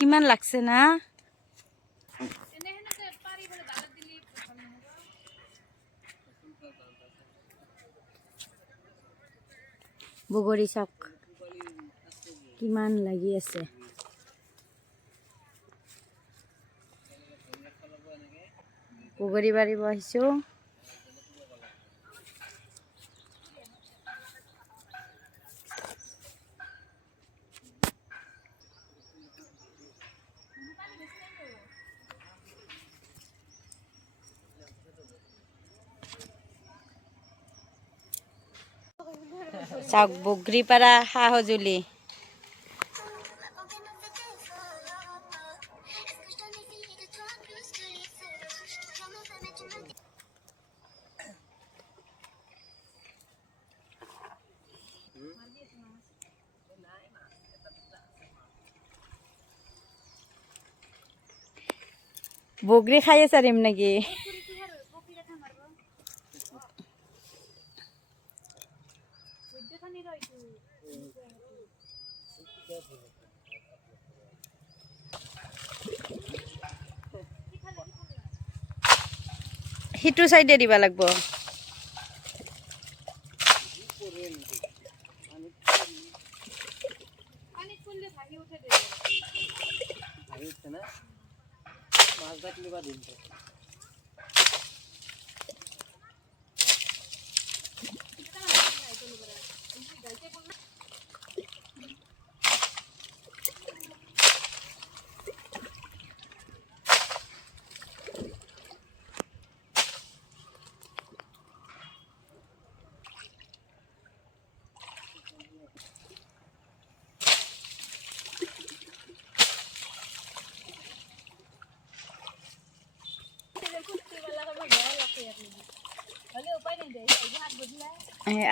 কিমান লাগছে না বগৰী চাওক কিমান লাগি আছে বগৰী বাৰিব আহিছো চাওক বগৰী পাৰা সা সঁজুলি বগৰী খাই চাৰিম নেকি সিটো চাইডে দিবা লাগব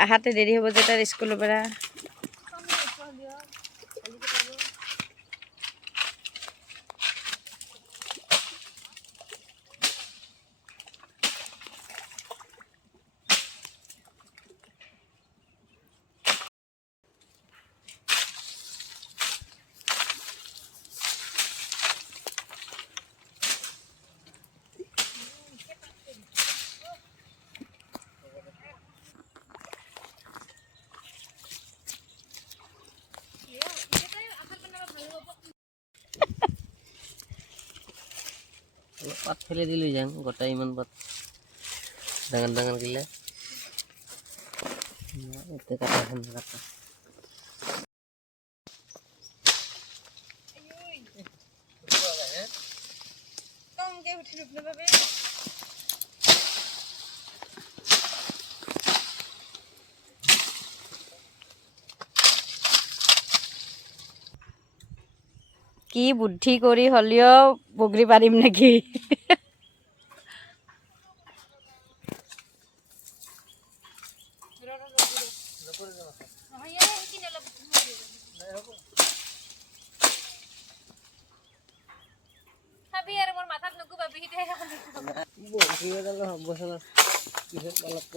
আহাতে দেৰি হ'ব যে তাৰ স্কুলৰ পৰা পাত ফেলে দিলে যাং গোটা ইমান পাত ডাঙৰ ডাঙৰ গিলা এতে কাটা খান কাটা কি বুদ্ধি কৰি হলিও বগৰী পাৰিম নেকি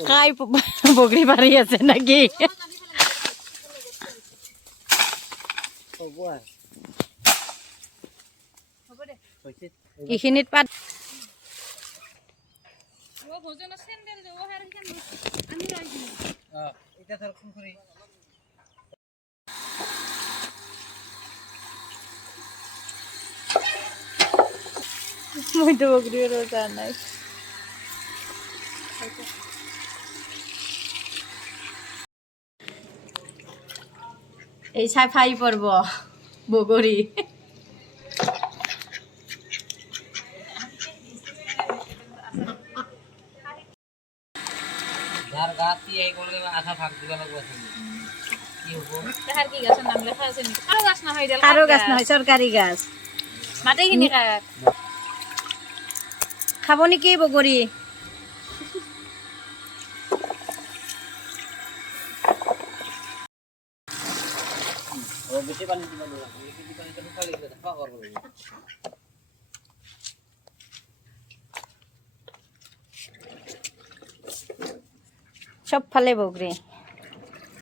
খাই বগৰী পাৰি আছে নেকি এইখিনিত পাত মইতো বগৰী ৰজা নাই এই চাফাই পৰ্ব বগৰী যার গাছি এই কোন আশা ভাগ দিবা লাগব আছে কি হবো তাহার কি গাছের নাম লেখা আছে নি কারো গাছ না হয় দেল কারো গাছ নহয় সরকারি গাছ মাটি কিনি কাট খাব নেকি বগৰী ও বেশি পানি দিবা না বেশি পানি তো খালি দিবা দেখা করব সব ফালে বগৰী